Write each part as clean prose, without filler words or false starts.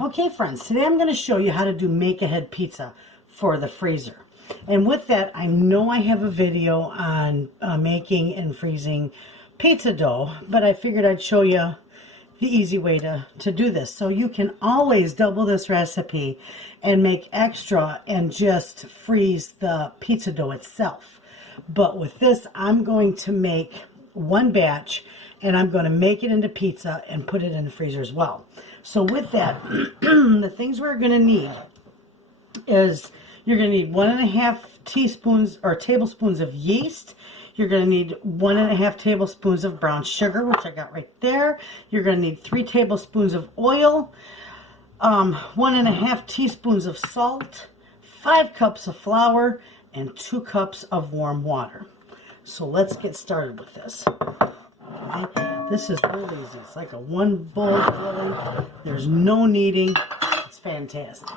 Okay friends, today I'm going to show you how to do make-ahead pizza for the freezer. And with that, I know I have a video on making and freezing pizza dough, but I figured I'd show you the easy way to do this. So you can always double this recipe and make extra and just freeze the pizza dough itself. But with this, I'm going to make one batch and I'm going to make it into pizza and put it in the freezer as well. So with that, the things we're going to need is you're going to need 1.5 teaspoons or tablespoons of yeast. You're going to need 1.5 tablespoons of brown sugar, which I got right there. You're going to need 3 tablespoons of oil, 1.5 teaspoons of salt, 5 cups of flour, and 2 cups of warm water. So let's get started with this. Okay. This is really easy. It's like a one bowl really. There's no kneading. It's fantastic.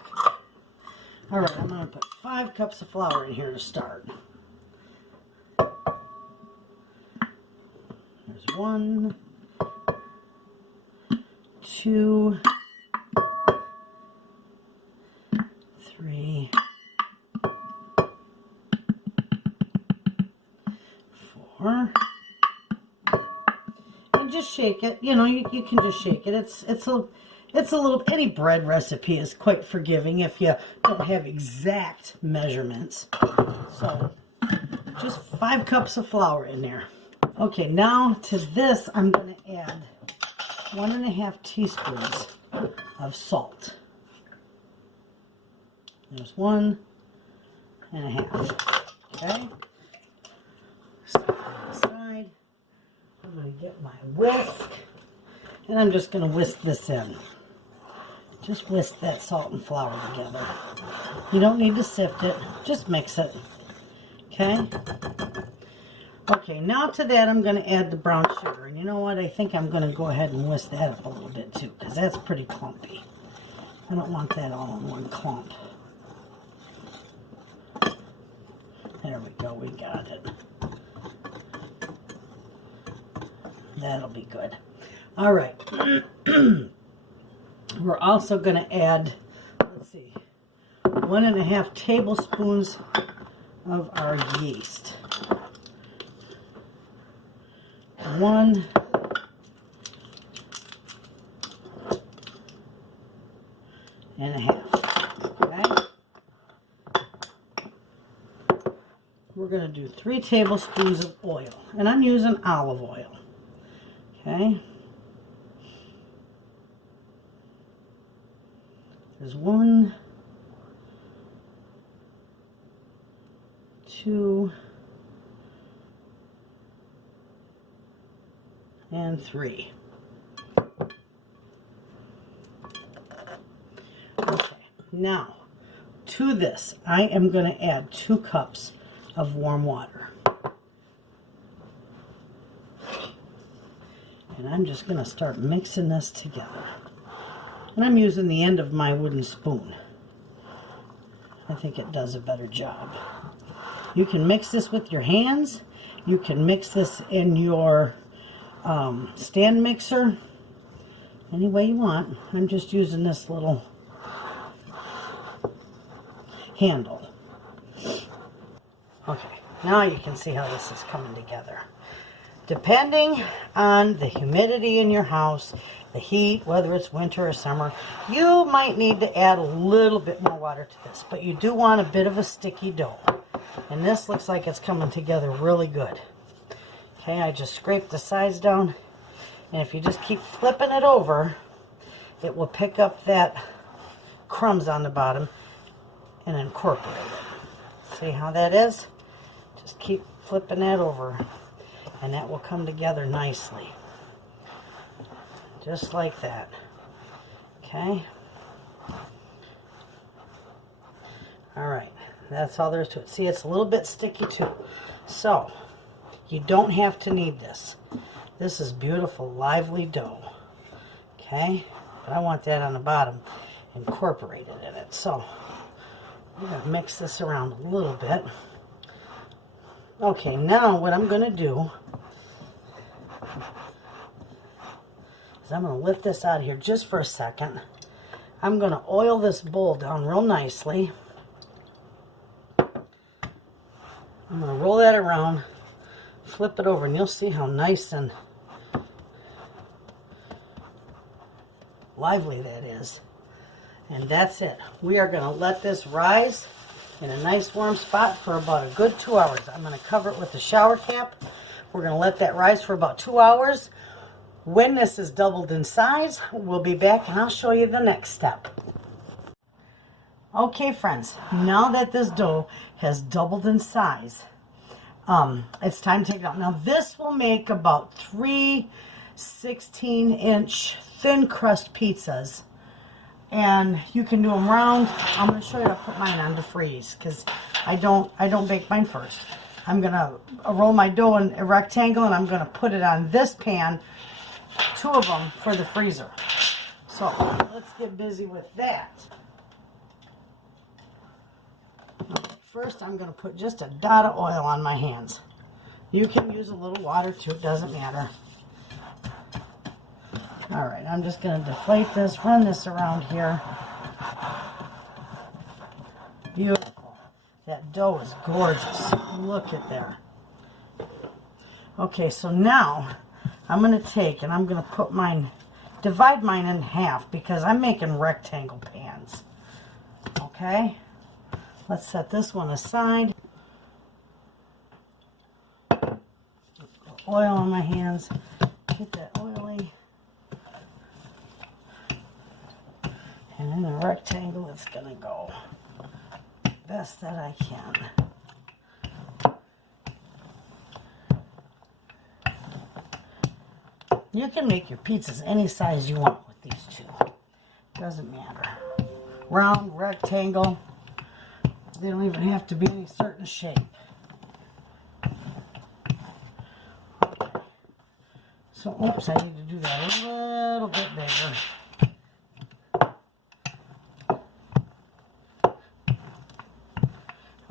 All right, I'm going to put 5 cups of flour in here to start. There's 1, 2, 3, 4. And just shake it. You know, you can just shake it. It's a little, any bread recipe is quite forgiving if you don't have exact measurements. So just 5 cups of flour in there. Okay, now to this I'm going to add 1.5 teaspoons of salt. There's 1.5. Okay. Set that aside. I'm going to get my whisk. And I'm just going to whisk this in. Just whisk that salt and flour together. You don't need to sift it. Just mix it. Okay? Okay, now to that I'm going to add the brown sugar. And you know what? I think I'm going to go ahead and whisk that up a little bit too, because that's pretty clumpy. I don't want that all in one clump. There we go. We got it. That'll be good. All right. We're also going to add, let's see, 1.5 tablespoons of our yeast. 1. and a half. Okay. We're going to do 3 tablespoons of oil, and I'm using olive oil. Okay. There's 1, 2, and 3. Okay, now to this I am going to add 2 cups of warm water. And I'm just going to start mixing this together. And I'm using the end of my wooden spoon. I think it does a better job. You can mix this with your hands. You can mix this in your stand mixer. Any way you want. I'm just using this little handle. Okay, now you can see how this is coming together. Depending on the humidity in your house, the heat, whether it's winter or summer, you might need to add a little bit more water to this, but you do want a bit of a sticky dough. And this looks like it's coming together really good. Okay, I just scraped the sides down, and if you just keep flipping it over, it will pick up that crumbs on the bottom and incorporate it. See how that is? Just keep flipping that over, and that will come together nicely. Just like that. Okay? Alright, that's all there is to it. See, it's a little bit sticky too. So, you don't have to knead this. This is beautiful, lively dough. Okay? But I want that on the bottom incorporated in it. So, I'm going to mix this around a little bit. Okay, now what I'm going to do is I'm going to lift this out of here just for a second. I'm going to oil this bowl down real nicely. I'm going to roll that around, flip it over, and you'll see how nice and lively that is. And that's it. We are going to let this rise in a nice warm spot for about a good 2 hours. I'm going to cover it with a shower cap. We're going to let that rise for about 2 hours. When this is doubled in size, we'll be back and I'll show you the next step. Okay, friends, now that this dough has doubled in size, it's time to take it out. Now this will make about 3 16-inch thin crust pizzas, and you can do them round. I'm going to show you how to put mine on to freeze, because I don't bake mine first. I'm going to roll my dough in a rectangle, and I'm going to put it on this pan, 2 of them for the freezer. So let's get busy with that. First, I'm going to put just a dot of oil on my hands. You can use a little water too, it doesn't matter. All right, I'm just going to deflate this, run this around here. Beautiful. That dough is gorgeous. Look at there. Okay, so now I'm going to take and I'm going to put mine, divide mine in half because I'm making rectangle pans. Okay? Let's set this one aside. Oil on my hands. Get that oily. And in a rectangle, it's going to go best that I can. You can make your pizzas any size you want with these two. Doesn't matter. Round, rectangle. They don't even have to be any certain shape. Okay. So, oops, I need to do that a little bit bigger.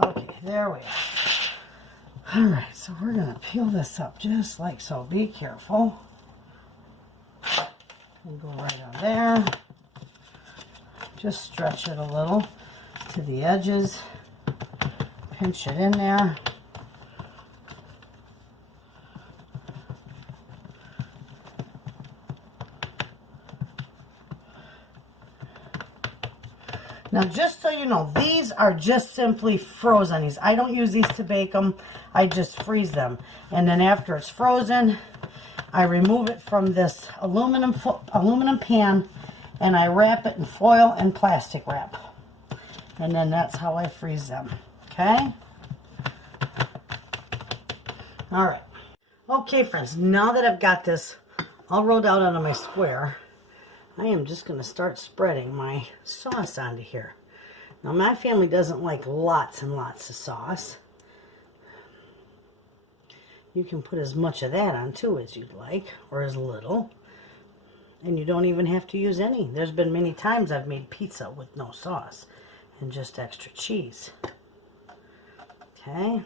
Okay, there we are. Alright, so we're going to peel this up just like so. Be careful. And go right on there. Just stretch it a little to the edges. Pinch it in there. Now, just so you know, these are just simply frozen. I don't use these to bake them. I just freeze them. And then after it's frozen, I remove it from this aluminum pan and I wrap it in foil and plastic wrap. And then that's how I freeze them. Okay? Alright. Okay, friends, now that I've got this all rolled out onto my square, I am just going to start spreading my sauce onto here. Now, my family doesn't like lots and lots of sauce. You can put as much of that on too as you'd like, or as little. And you don't even have to use any. There's been many times I've made pizza with no sauce and just extra cheese. Okay,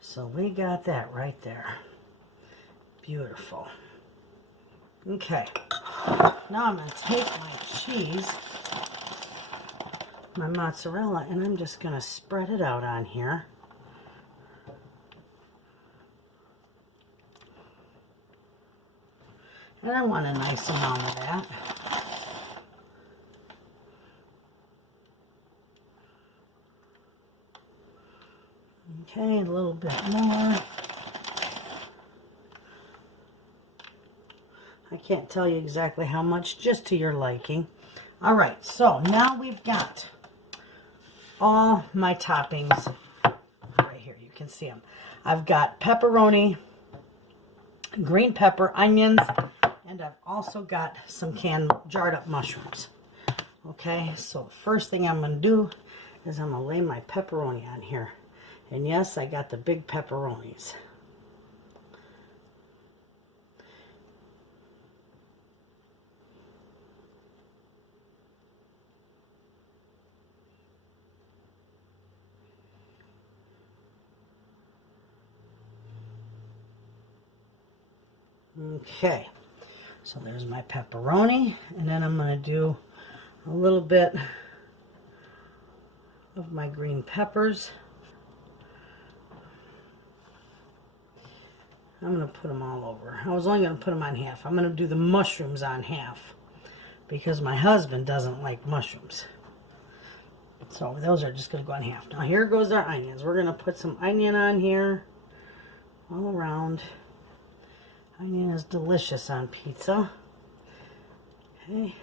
so we got that right there. Beautiful. Okay, now I'm going to take my cheese, my mozzarella, and I'm just going to spread it out on here. And I want a nice amount of that. Okay, a little bit more. I can't tell you exactly how much, just to your liking. All right, so now we've got all my toppings right here. You can see them. I've got pepperoni, green pepper, onions, and I've also got some canned jarred up mushrooms. Okay, so the first thing I'm going to do is I'm going to lay my pepperoni on here. And yes, I got the big pepperonis. Okay, so there's my pepperoni, and then I'm going to do a little bit of my green peppers. I'm going to put them all over. I was only going to put them on half. I'm going to do the mushrooms on half because my husband doesn't like mushrooms. So those are just going to go on half. Now here goes our onions. We're going to put some onion on here all around. Onion is delicious on pizza. Okay.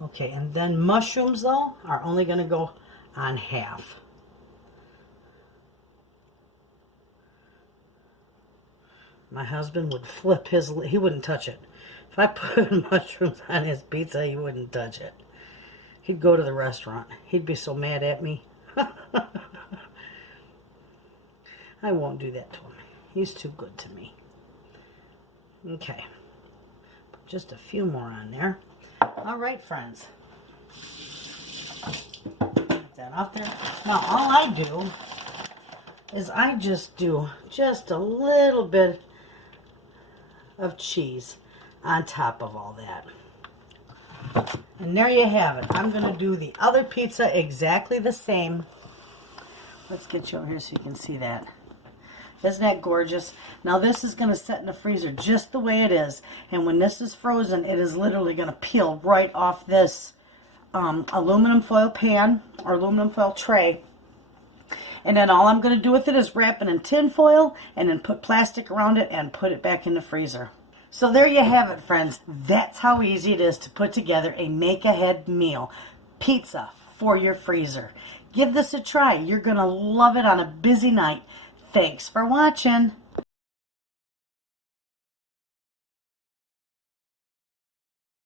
Okay, and then mushrooms though are only going to go on half. My husband would flip his, he wouldn't touch it. If I put mushrooms on his pizza, he wouldn't touch it. He'd go to the restaurant. He'd be so mad at me. I won't do that to him. He's too good to me. Okay. Put just a few more on there. All right, friends. Get that off there. Now, all I do is I just do just a little bit of cheese on top of all that. And there you have it. I'm going to do the other pizza exactly the same. Let's get you over here so you can see that. Isn't that gorgeous? Now this is going to set in the freezer just the way it is. And when this is frozen, it is literally going to peel right off this aluminum foil pan or aluminum foil tray. And then all I'm going to do with it is wrap it in tin foil and then put plastic around it and put it back in the freezer. So there you have it, friends. That's how easy it is to put together a make-ahead meal pizza for your freezer. Give this a try. You're going to love it on a busy night. Thanks for watching.